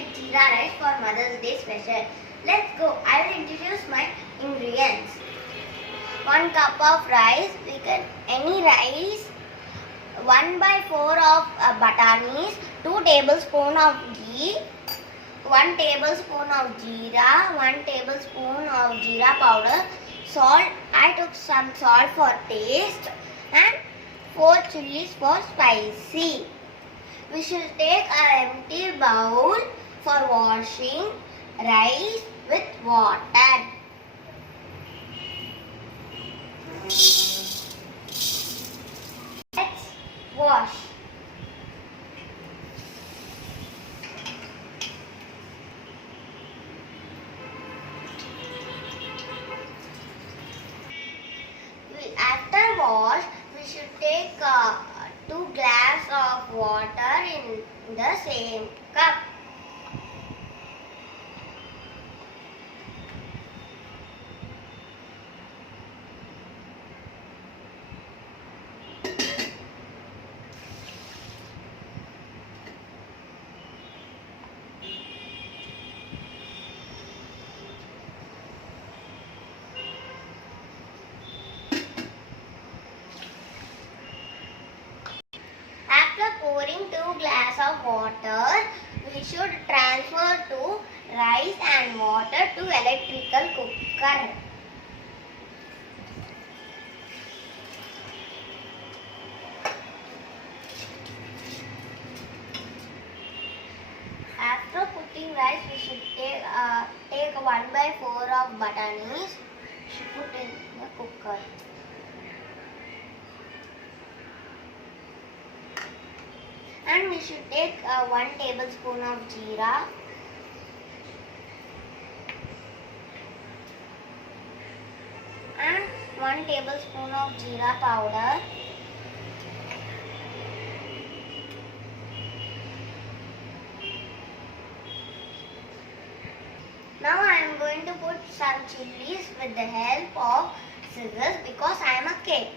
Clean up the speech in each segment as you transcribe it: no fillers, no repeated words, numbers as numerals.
make jeera rice for Mother's Day special. Let's go. I will introduce my ingredients. 1 cup of rice. We can any rice. 1/4 of batanis. 2 tablespoons of ghee. 1 tablespoon of jeera. 1 tablespoon of jeera powder. Salt. I took some salt for taste. And 4 chillies for spicy. We should take an empty bowl for washing rice with water. Let's wash. After wash, we should take 2 glasses of water in the same cup. Pouring 2 glasses of water, we should transfer to rice and water to electrical cooker. After putting rice, we should take 1/4 of batanis. Should put in the cooker. And we should take 1 tablespoon of jeera. And 1 tablespoon of jeera powder. Now I am going to put some chillies with the help of scissors because I am a kid.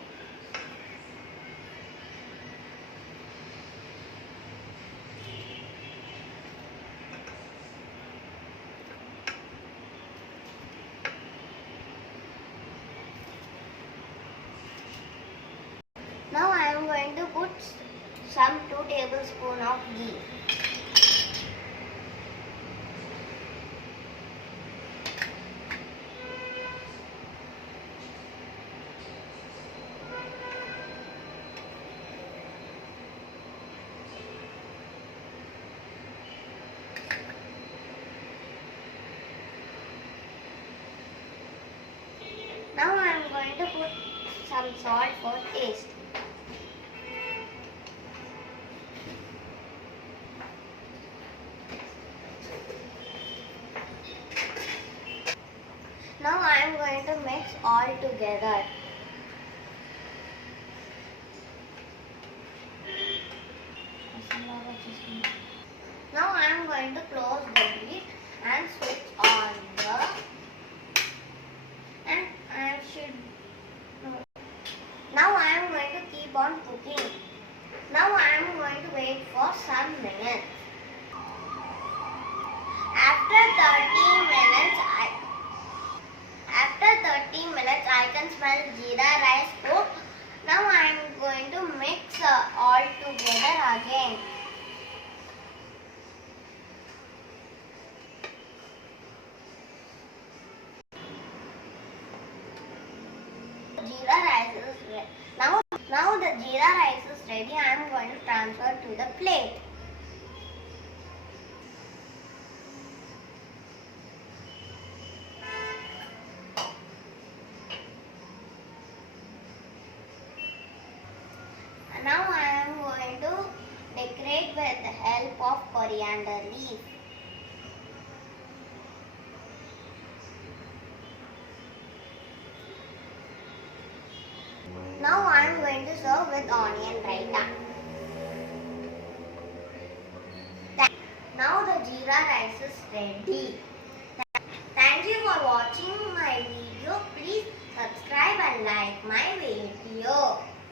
Now I am going to put some 2 tablespoons of ghee. Now I am going to put some salt for taste. Now I am going to mix all together. Now I am going to close the lid and switch on Now I am going to keep on cooking. Now I am going to wait for some minutes. After 30 minutes I can smell jeera rice cooked. Now I am going to mix all together again. Jeera rice is ready. Now the jeera rice is ready. I am going to transfer to the plate. Now I am going to decorate with the help of coriander leaf. Now I am going to serve with onion raita. Now the jeera rice is ready. Thank you for watching my video. Please subscribe and like my video.